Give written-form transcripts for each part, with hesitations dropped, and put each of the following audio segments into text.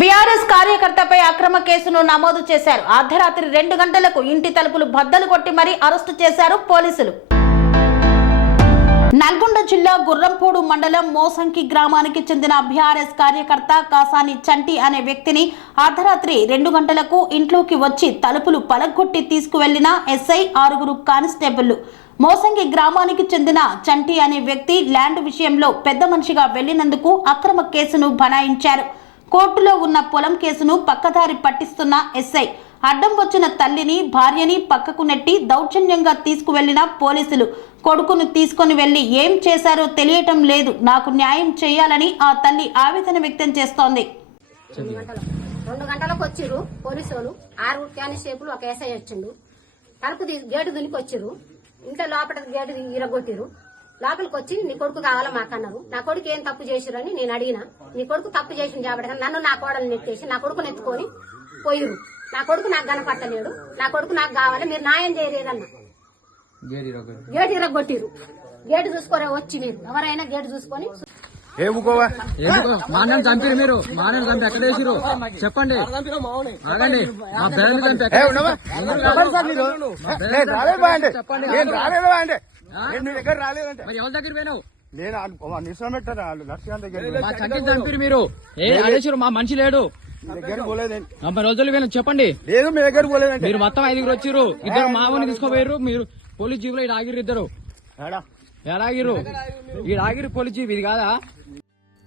BRS కార్యకర్తపై అక్రమ కేసును నమోదు చేశారు. అర్ధరాత్రి 2 గంటలకు ఇంటి తలుపులు బద్దలు కొట్టి మరీ అరెస్టు చేశారు పోలీసులు. నల్గొండ జిల్లా గుర్రంపూడు మండలం మోసంకి గ్రామానికి చెందిన బీఆర్ఎస్ కార్యకర్త కాసాని చంటి అనే వ్యక్తిని అర్ధరాత్రి 2 గంటలకు ఇంట్లోకి వచ్చి తలుపులు పలగొట్టి తీసుకువెళ్లిన ఎస్ఐ 6 కానిస్టేబుళ్లు. మోసంగి గ్రామానికి చెందిన చంటి అనే వ్యక్తి ల్యాండ్ విషయంలో పెద్ద మనిషిగా వెళ్లినందుకు అక్రమ కేసును బనాయించారు. కోర్టులో ఉన్న పొలం కేసును పక్కదారి పట్టిస్తున్న ఎస్ఐ అడ్డం వచ్చిన తల్లిని భార్యని పక్కకు నెట్టి దౌర్జన్యంగా తీసుకువెళ్లిన పోలీసులు కొడుకును తీసుకుని వెళ్లి ఏం చేశారో తెలియటం లేదు, నాకు న్యాయం చేయాలని ఆ తల్లి ఆవేదన వ్యక్తం చేస్తోంది. 2 గంటలకు వచ్చిర్రు పోలీసులు, 6 కానిస్టేబుల్ ఒక ఎస్ఐ వచ్చిండు. తలుపు గేటు దునికి వచ్చిర్రు, ఇంట్లో లోపల గేటు ఇరగొట్టిరు. లోపలికి వచ్చి నీ కొడుకు కావాలా మాకన్నారు. నా కొడుకు ఏం తప్పు చేసిరు అని నేను అడిగిన. నీ కొడుకు తప్పు చేసిన కాబట్టి నన్ను నా కోడలు నెట్టేసి నా కొడుకుని ఎత్తుకొని పోయిరు. నా కొడుకు నాకు కనపట్టలేడు, నా కొడుకు నాకు కావాలి, మీరు న్యాయం చేయలేదన్న. గేటు ఇరగొట్టిరు. గేటు చూసుకోరా వచ్చి మీరు ఎవరైనా గేటు చూసుకొని చంపారు మీరు మానని చంపి ఎక్కడ వేసిరు చెప్పండి. మరి ఎవరి దగ్గర పోయినావు? చంపారు మీరు అడేసారు, మా మనిషి లేడు. మరి రోజులు పోయినా చెప్పండి. లేదు మీ దగ్గర పోలేదు. మీరు మొత్తం 5 వచ్చిర్రు, 2 మామూలు తీసుకోపోయారు. మీరు పోలీస్ జీబులో ఇక్కడ ఆగిరు, 2 ఎలాగిరు ఈ ఆగిరు పోలీస్ జీబు, ఇది కాదా?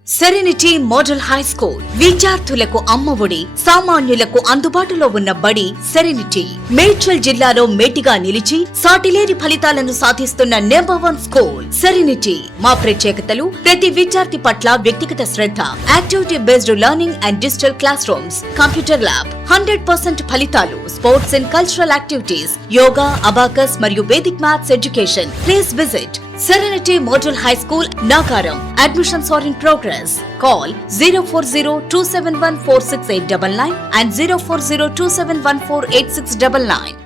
సెరెనిటీ మోడల్ హై స్కూల్ విద్యార్థులకు అమ్మఒడి, సామాన్యులకు అందుబాటులో ఉన్న బడి సెరెనిటీ. మేడ్చల్ జిల్లాలో మేటిగా నిలిచి సాటిలేని ఫలితాలను సాధిస్తున్న నంబర్ 1 స్కూల్ సెరెనిటీ. మా ప్రత్యేకతలు ప్రతి విద్యార్థి పట్ల వ్యక్తిగత శ్రద్ధ, activity based learning and digital classrooms, computer lab, 100% ఫలితాలు, sports and cultural activities, yoga, abacus మరియు Vedic maths education. Please visit Serenity Model High School, Nagaram. Admissions are in progress. Call 040-271-46899 and 040-271-48699.